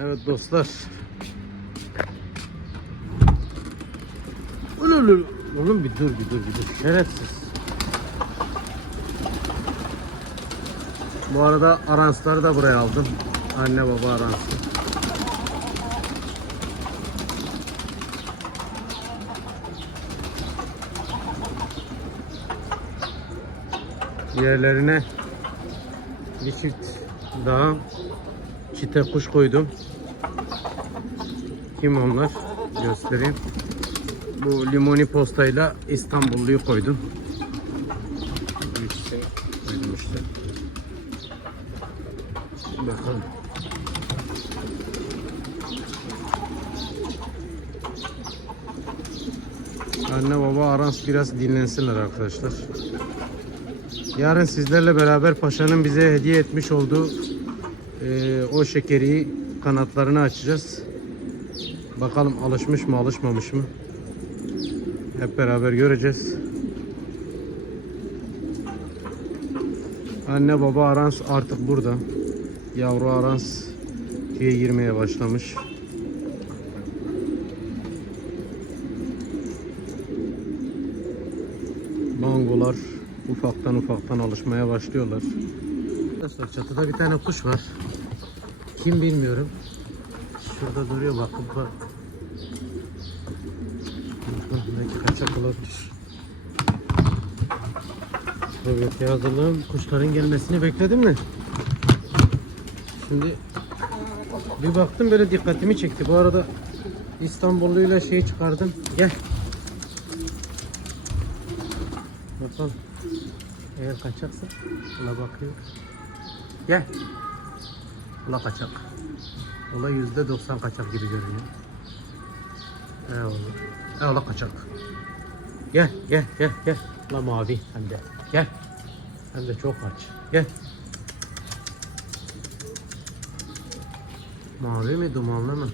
Evet dostlar. Oğlum, oğlum bir dur bir dur bir dur. Şerefsiz. Bu arada aransları da buraya aldım. Anne baba aransı. Yerlerine bir çift daha çite kuş koydum. Kim onlar? Göstereyim. Bu limoni postayla İstanbulluyu koydum. Bakalım. Anne baba Arans biraz dinlensinler arkadaşlar. Yarın sizlerle beraber paşanın bize hediye etmiş olduğu eee, o şekeri kanatlarını açacağız. Bakalım alışmış mı alışmamış mı? Hep beraber göreceğiz. Anne baba Arans artık burada. Yavru Arans tüye girmeye başlamış. Mangolar ufaktan ufaktan alışmaya başlıyorlar. Arkadaşlar çatıda bir tane kuş var. Kim bilmiyorum. Şurada duruyor bakın bak. Belki kaçak olabilir. Evet hazırlığım kuşların gelmesini bekledim mi? Şimdi bir baktım böyle dikkatimi çekti. Bu arada İstanbulluyla şeyi çıkardım. Gel. Bakalım. Eğer kaçaksa ona bakıyor. Gel. Ula kaçak. Ula yüzde doksan kaçak gibi görünüyor. Eyvallah. Eyvallah kaçak. Gel gel gel gel. La mavi hem de. Gel. Hem de çok aç. Gel. Mavi mi dumanlı mı?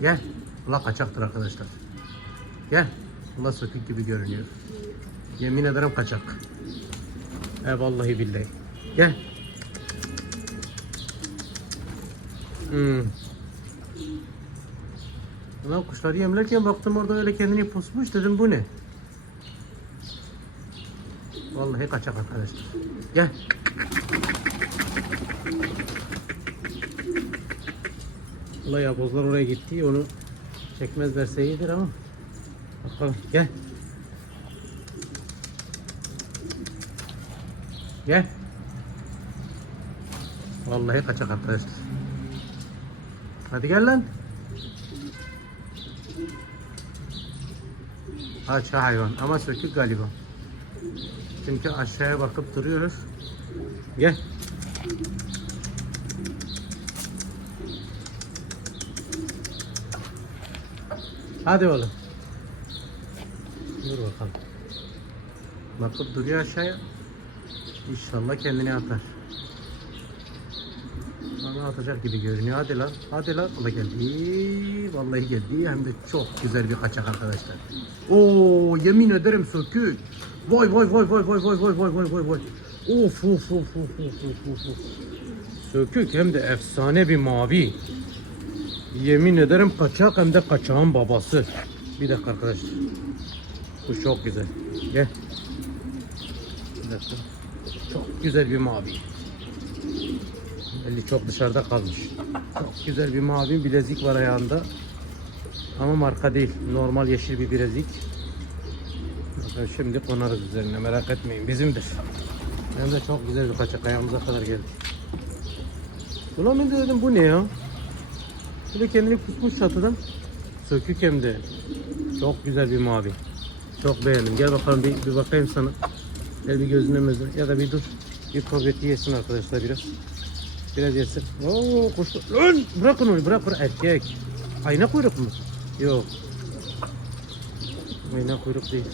Gel. Ula kaçaktır arkadaşlar. Gel. Ula sökük gibi görünüyor. Yemin ederim kaçak. E vallahi billahi. Gel. Hmm. Ulan kuşları yemlerken baktım orada öyle kendini pusmuş dedim bu ne? Vallahi kaçak arkadaşlar. Gel. Ulan yapozlar oraya gitti onu çekmezlerse iyidir ama. Bakalım gel. Gel. Vallahi kaçak arkadaşlar. Hadi gel lan. Aç hayvan ama sökük galiba. Çünkü aşağıya bakıp duruyoruz. Gel. Hadi oğlum. Dur bakalım. Bakıp duruyor aşağıya. İnşallah kendini atar. Bana atacak gibi görünüyor. Hadi lan. Hadi lan. O geldi. Vallahi geldi. Hem de çok güzel bir kaçak arkadaşlar. Oo yemin ederim sökük. Vay vay vay vay vay vay vay vay vay vay vay. Of of of of of of of. Sökük hem de efsane bir mavi. Yemin ederim kaçak hem de kaçağın babası. Bir dakika arkadaşlar. Bu çok güzel. Gel. Bir dakika. Çok güzel bir mavi. Eli çok dışarıda kalmış. Çok güzel bir mavi bilezik var ayağında. Ama marka değil. Normal yeşil bir bilezik. Bakın şimdi konarız üzerine merak etmeyin. Bizimdir. Hem de çok güzel bir kaçak ayağımıza kadar geldi. Ulan ben de dedim bu ne ya? Bir de kendini kusmuş çatıdan. Sökük hem de. Çok güzel bir mavi. Çok beğendim. Gel bakalım bir, bir bakayım sana. Gel bir gözüne. Ya da bir dur. Bir korbeti yesin arkadaşlar biraz. Biraz yesin. Oo kuşlu. Lan bırakın onu bırak bırak. Erkek. Ayna kuyruk mu? Yok. Ayna kuyruk değil.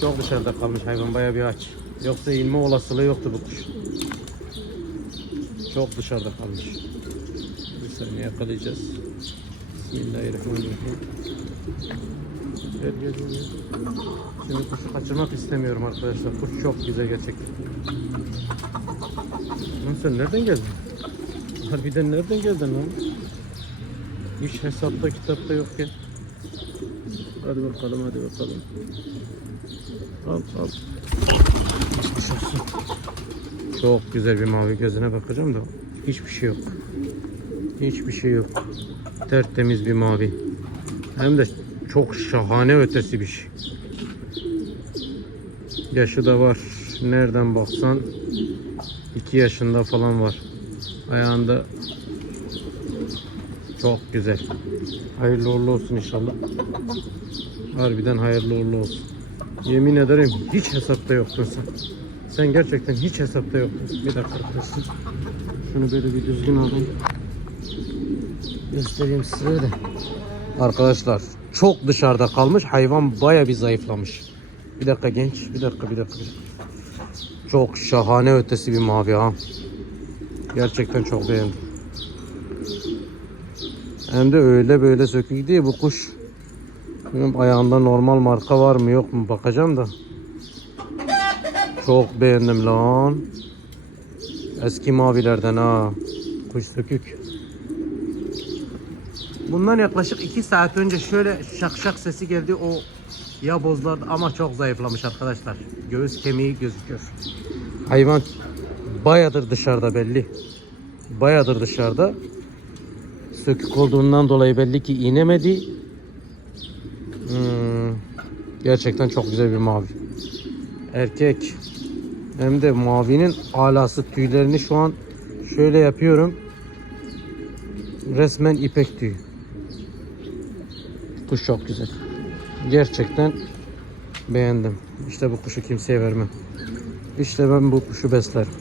Çok dışarıda kalmış hayvan bayağı bir aç. Yoksa inme olasılığı yoktu bu kuş. Çok dışarıda kalmış. Bir saniye yakalayacağız. Bismillahirrahmanirrahim. Gel. gel. Şimdi kuşu kaçırmak istemiyorum arkadaşlar. Kuş çok güzel gerçekten. Lan sen nereden geldin? Harbiden nereden geldin lan? Hiç hesapta kitapta yok ya. Hadi bakalım hadi bakalım. Al al. Olsun. Çok güzel bir mavi gözüne bakacağım da hiçbir şey yok. Hiçbir şey yok. Tertemiz bir mavi. Hem de çok şahane ötesi bir şey. Yaşı da var. Nereden baksan 2 yaşında falan var. Ayağında çok güzel. Hayırlı uğurlu olsun inşallah. Harbiden hayırlı uğurlu olsun. Yemin ederim hiç hesapta yoktun sen. Sen gerçekten hiç hesapta yoktun. Bir dakika arkadaşlar. Şunu böyle bir düzgün alayım. Göstereyim size de. Arkadaşlar çok dışarıda kalmış. Hayvan baya bir zayıflamış. Bir dakika genç. Bir dakika bir dakika. Çok şahane ötesi bir mavi ha. Gerçekten çok beğendim. Hem de öyle böyle sökük değil bu kuş. Benim ayağında normal marka var mı yok mu bakacağım da. Çok beğendim lan. Eski mavilerden ha. Kuş sökük. Bundan yaklaşık 2 saat önce şöyle şak şak sesi geldi o yabozlar ama çok zayıflamış arkadaşlar. Göğüs kemiği gözüküyor. Hayvan bayadır dışarıda belli. Bayadır dışarıda. Sökük olduğundan dolayı belli ki inemedi. Hmm, gerçekten çok güzel bir mavi. Erkek. Hem de mavinin alası tüylerini şu an şöyle yapıyorum. Resmen ipek tüyü. Kuş çok güzel. Gerçekten beğendim. İşte bu kuşu kimseye vermem. İşte ben bu kuşu beslerim.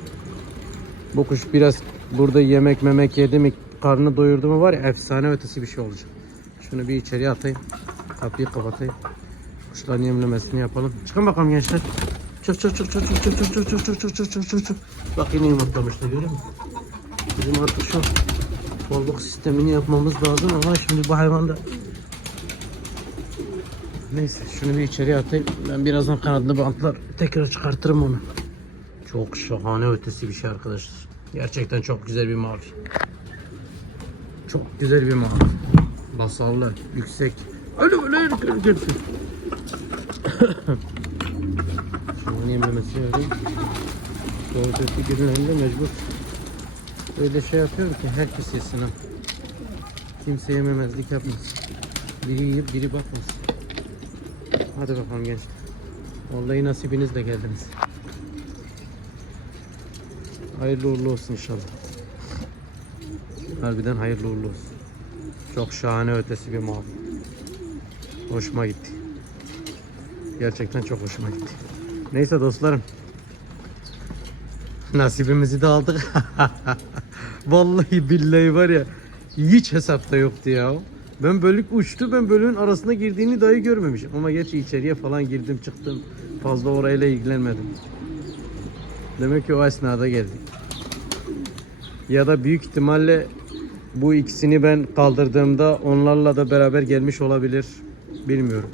Bu kuş biraz burada yemek memek yedi mi karnını doyurdu mu var ya efsane ötesi bir şey olacak. Şunu bir içeriye atayım. Kapıyı kapatayım. Kuşların yemlemesini yapalım. Çıkın bakalım gençler. Çık çık çık çık çık çık çık çık çık çık çık çık çık çık. Bak yine yumurtlamışlar görüyor musun? Bizim artık şu kolluk sistemini yapmamız lazım ama şimdi bu hayvanda Neyse şunu bir içeriye atayım. Ben birazdan kanadını bantlar tekrar çıkartırım onu. Çok şahane ötesi bir şey arkadaşlar. Gerçekten çok güzel bir mavi. Çok güzel bir mavi. Basallı, yüksek. Öyle öyle öyle öyle. öyle. Şunun yemlemesi öyle. Doğru günlerinde mecbur. Öyle şey yapıyorum ki herkes yesin ha. Kimse yememezlik yapmasın. Biri yiyip biri bakmasın. Hadi bakalım gençler. Vallahi nasibinizle geldiniz. Hayırlı uğurlu olsun inşallah. Harbiden hayırlı uğurlu olsun. Çok şahane ötesi bir mavi. Hoşuma gitti. Gerçekten çok hoşuma gitti. Neyse dostlarım. Nasibimizi de aldık. Vallahi billahi var ya hiç hesapta yoktu ya. Ben bölük uçtu ben bölüğün arasına girdiğini dahi görmemişim. Ama gerçi içeriye falan girdim çıktım. Fazla orayla ilgilenmedim. Demek ki o esnada geldi. Ya da büyük ihtimalle bu ikisini ben kaldırdığımda onlarla da beraber gelmiş olabilir. Bilmiyorum.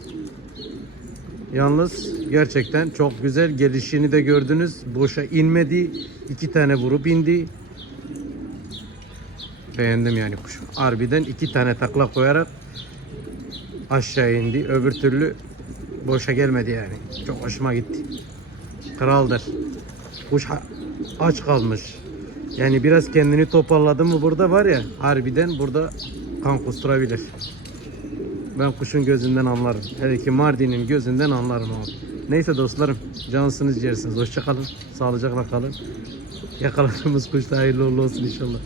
Yalnız gerçekten çok güzel gelişini de gördünüz. Boşa inmedi. iki tane vurup indi. Beğendim yani kuşu. Harbiden iki tane takla koyarak aşağı indi. Öbür türlü boşa gelmedi yani. Çok hoşuma gitti. Kraldır. Kuş aç kalmış. Yani biraz kendini toparladı mı burada var ya harbiden burada kan kusturabilir. Ben kuşun gözünden anlarım. Hele ki Mardin'in gözünden anlarım abi. Neyse dostlarım cansınız ciğersiniz. Hoşça kalın. Sağlıcakla kalın. Yakaladığımız kuş da hayırlı olsun inşallah.